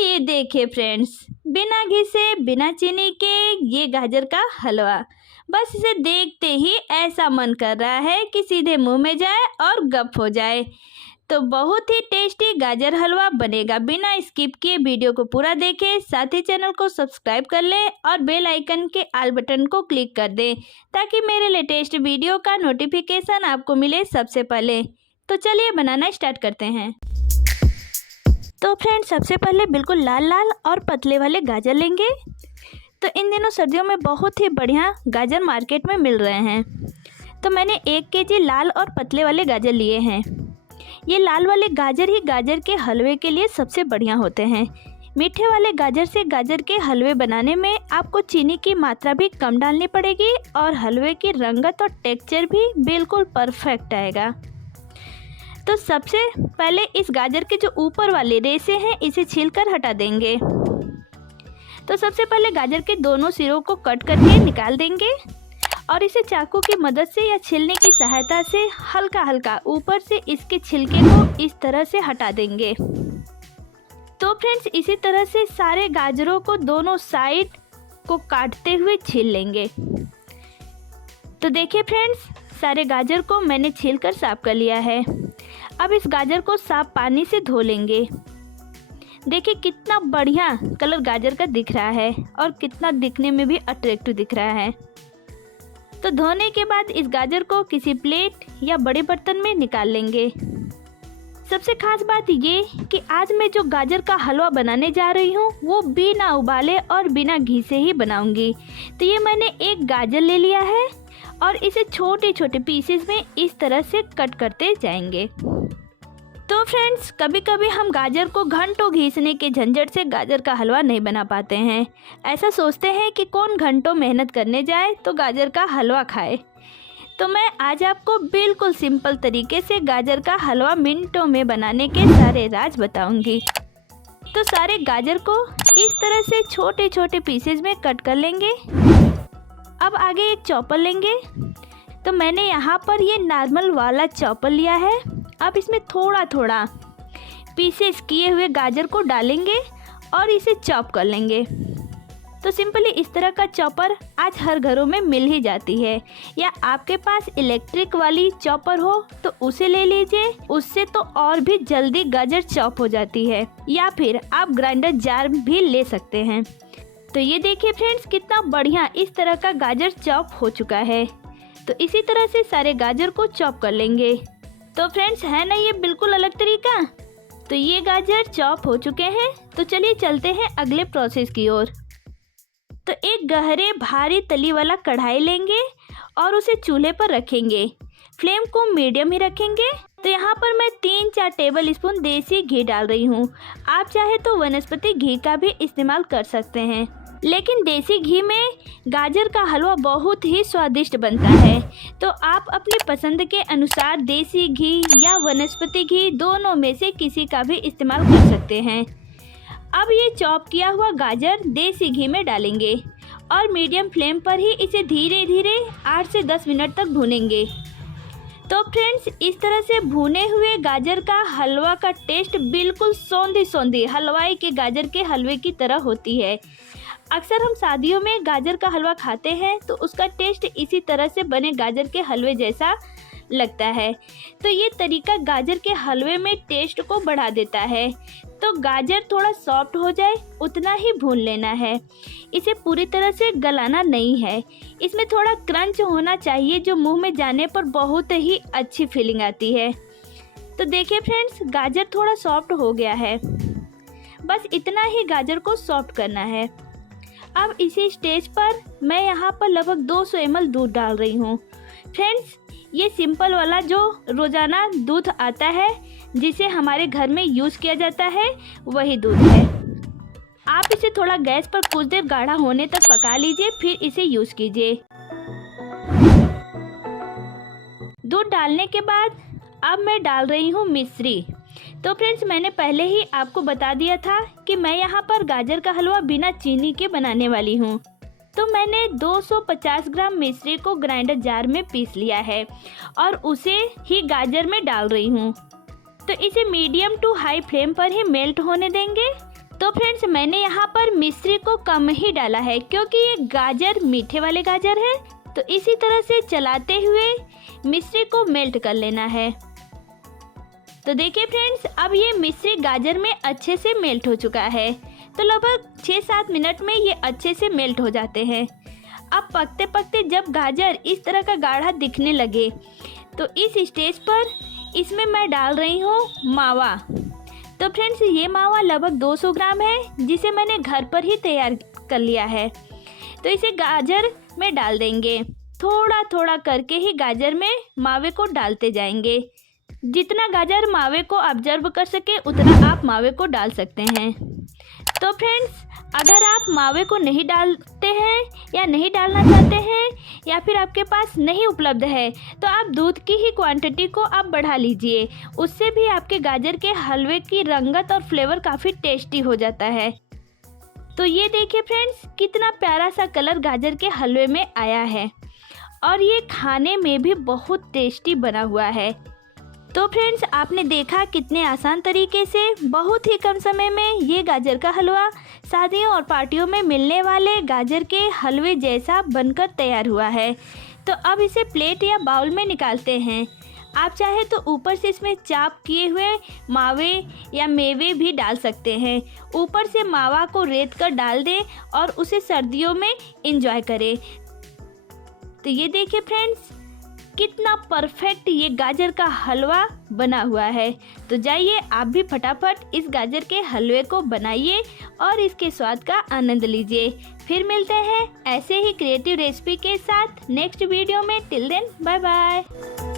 ये देखिए फ्रेंड्स, बिना घी से बिना चीनी के ये गाजर का हलवा। बस इसे देखते ही ऐसा मन कर रहा है कि सीधे मुंह में जाए और गप हो जाए। तो बहुत ही टेस्टी गाजर हलवा बनेगा। बिना स्किप किए वीडियो को पूरा देखें, साथ ही चैनल को सब्सक्राइब कर लें और बेल आइकन के ऑल बटन को क्लिक कर दें ताकि मेरे लेटेस्ट वीडियो का नोटिफिकेशन आपको मिले सबसे पहले। तो चलिए बनाना स्टार्ट करते हैं। तो फ्रेंड्स, सबसे पहले बिल्कुल लाल लाल और पतले वाले गाजर लेंगे। तो इन दिनों सर्दियों में बहुत ही बढ़िया गाजर मार्केट में मिल रहे हैं। तो मैंने 1 केजी लाल और पतले वाले गाजर लिए हैं। ये लाल वाले गाजर ही गाजर के हलवे के लिए सबसे बढ़िया होते हैं। मीठे वाले गाजर से गाजर के हलवे बनाने में आपको चीनी की मात्रा भी कम डालनी पड़ेगी और हलवे की रंगत और टेक्सचर भी बिल्कुल परफेक्ट आएगा। तो सबसे पहले इस गाजर के जो ऊपर वाले रेशे हैं इसे छीलकर हटा देंगे। तो सबसे पहले गाजर के दोनों सिरों को कट करके निकाल देंगे और इसे चाकू की मदद से या छीलने की सहायता से हल्का हल्का ऊपर से इसके छिलके को इस तरह से हटा देंगे। तो फ्रेंड्स, इसी तरह से सारे गाजरों को दोनों साइड को काटते हुए छील लेंगे। तो देखिए फ्रेंड्स, सारे गाजर को मैंने छीलकर साफ कर लिया है। अब इस गाजर को साफ पानी से धो लेंगे। देखिए कितना बढ़िया कलर गाजर का दिख रहा है और कितना दिखने में भी अट्रैक्टिव दिख रहा है। तो धोने के बाद इस गाजर को किसी प्लेट या बड़े बर्तन में निकाल लेंगे। सबसे खास बात ये कि आज मैं जो गाजर का हलवा बनाने जा रही हूँ वो बिना उबाले और बिना घी से ही बनाऊंगी। तो ये मैंने एक गाजर ले लिया है और इसे छोटे छोटे पीसेस में इस तरह से कट करते जाएंगे। तो फ्रेंड्स, कभी कभी हम गाजर को घंटों घिसने के झंझट से गाजर का हलवा नहीं बना पाते हैं। ऐसा सोचते हैं कि कौन घंटों मेहनत करने जाए तो गाजर का हलवा खाए। तो मैं आज आपको बिल्कुल सिंपल तरीके से गाजर का हलवा मिनटों में बनाने के सारे राज बताऊंगी। तो सारे गाजर को इस तरह से छोटे छोटे पीसेस में कट कर लेंगे। अब आगे एक चॉपर लेंगे। तो मैंने यहाँ पर ये नॉर्मल वाला चॉपर लिया है। अब इसमें थोड़ा थोड़ा पीसेस किए हुए गाजर को डालेंगे और इसे चॉप कर लेंगे। तो सिंपली इस तरह का चॉपर आज हर घरों में मिल ही जाती है, या आपके पास इलेक्ट्रिक वाली चॉपर हो तो उसे ले लीजिए। उससे तो और भी जल्दी गाजर चॉप हो जाती है, या फिर आप ग्राइंडर जार भी ले सकते हैं। तो ये देखिए फ्रेंड्स, कितना बढ़िया इस तरह का गाजर चॉप हो चुका है। तो इसी तरह से सारे गाजर को चॉप कर लेंगे। तो फ्रेंड्स, है ना ये बिल्कुल अलग तरीका। तो ये गाजर चॉप हो चुके हैं। तो चलिए चलते हैं अगले प्रोसेस की ओर। तो एक गहरे भारी तली वाला कढ़ाई लेंगे और उसे चूल्हे पर रखेंगे। फ्लेम को मीडियम ही रखेंगे। तो यहाँ पर मैं 3-4 टेबल स्पून देसी घी डाल रही हूँ। आप चाहे तो वनस्पति घी का भी इस्तेमाल कर सकते हैं, लेकिन देसी घी में गाजर का हलवा बहुत ही स्वादिष्ट बनता है। तो आप अपनी पसंद के अनुसार देसी घी या वनस्पति घी दोनों में से किसी का भी इस्तेमाल कर सकते हैं। अब ये चॉप किया हुआ गाजर देसी घी में डालेंगे और मीडियम फ्लेम पर ही इसे धीरे धीरे 8 से 10 मिनट तक भूनेंगे। तो फ्रेंड्स, इस तरह से भुने हुए गाजर का हलवा का टेस्ट बिल्कुल सौंधी सौंधी हलवाई के गाजर के हलवे की तरह होती है। अक्सर हम शादियों में गाजर का हलवा खाते हैं तो उसका टेस्ट इसी तरह से बने गाजर के हलवे जैसा लगता है। तो ये तरीका गाजर के हलवे में टेस्ट को बढ़ा देता है। तो गाजर थोड़ा सॉफ्ट हो जाए उतना ही भून लेना है, इसे पूरी तरह से गलाना नहीं है। इसमें थोड़ा क्रंच होना चाहिए जो मुंह में जाने पर बहुत ही अच्छी फीलिंग आती है। तो देखिए फ्रेंड्स, गाजर थोड़ा सॉफ्ट हो गया है। बस इतना ही गाजर को सॉफ्ट करना है। अब इसी स्टेज पर मैं यहाँ पर लगभग 200 ml दूध डाल रही हूँ। फ्रेंड्स, ये सिंपल वाला जो रोज़ाना दूध आता है जिसे हमारे घर में यूज़ किया जाता है वही दूध है। आप इसे थोड़ा गैस पर कुछ देर गाढ़ा होने तक पका लीजिए, फिर इसे यूज़ कीजिए। दूध डालने के बाद अब मैं डाल रही हूँ मिश्री। तो फ्रेंड्स, मैंने पहले ही आपको बता दिया था कि मैं यहाँ पर गाजर का हलवा बिना चीनी के बनाने वाली हूँ। तो मैंने 250 ग्राम मिश्री को ग्राइंडर जार में पीस लिया है और उसे ही गाजर में डाल रही हूँ। तो इसे मीडियम टू हाई फ्लेम पर ही मेल्ट होने देंगे। तो तो फ्रेंड्स मैंने यहाँ पर मिश्री को कम ही डाला है क्योंकि ये गाजर मीठे वाले गाजर है। तो इसी तरह से चलाते हुए मिश्री को मेल्ट कर लेना है। तो देखिए फ्रेंड्स, अब ये मिश्री गाजर में अच्छे से मेल्ट हो चुका है। तो लगभग 6-7 मिनट में ये अच्छे से मेल्ट हो जाते हैं। अब पकते पकते जब गाजर इस तरह का गाढ़ा दिखने लगे तो इस स्टेज पर इसमें मैं डाल रही हूँ मावा। तो फ्रेंड्स ये मावा लगभग 200 ग्राम है जिसे मैंने घर पर ही तैयार कर लिया है। तो इसे गाजर में डाल देंगे। थोड़ा थोड़ा करके ही गाजर में मावे को डालते जाएंगे। जितना गाजर मावे को ऑब्जर्व कर सके उतना आप मावे को डाल सकते हैं। तो फ्रेंड्स अगर आप मावे को नहीं डालते हैं या नहीं डालना चाहते हैं या फिर आपके पास नहीं उपलब्ध है तो आप दूध की ही क्वांटिटी को आप बढ़ा लीजिए। उससे भी आपके गाजर के हलवे की रंगत और फ्लेवर काफ़ी टेस्टी हो जाता है। तो ये देखिए फ्रेंड्स, कितना प्यारा सा कलर गाजर के हलवे में आया है और ये खाने में भी बहुत टेस्टी बना हुआ है। तो फ्रेंड्स आपने देखा कितने आसान तरीके से बहुत ही कम समय में ये गाजर का हलवा शादियों और पार्टियों में मिलने वाले गाजर के हलवे जैसा बनकर तैयार हुआ है। तो अब इसे प्लेट या बाउल में निकालते हैं। आप चाहे तो ऊपर से इसमें चाप किए हुए मावे या मेवे भी डाल सकते हैं। ऊपर से मावा को रेत कर डाल दें और उसे सर्दियों में एंजॉय करें। तो ये देखिए फ्रेंड्स, कितना परफेक्ट ये गाजर का हलवा बना हुआ है। तो जाइए आप भी फटाफट इस गाजर के हलवे को बनाइए और इसके स्वाद का आनंद लीजिए। फिर मिलते हैं ऐसे ही क्रिएटिव रेसिपी के साथ नेक्स्ट वीडियो में। Till then bye bye.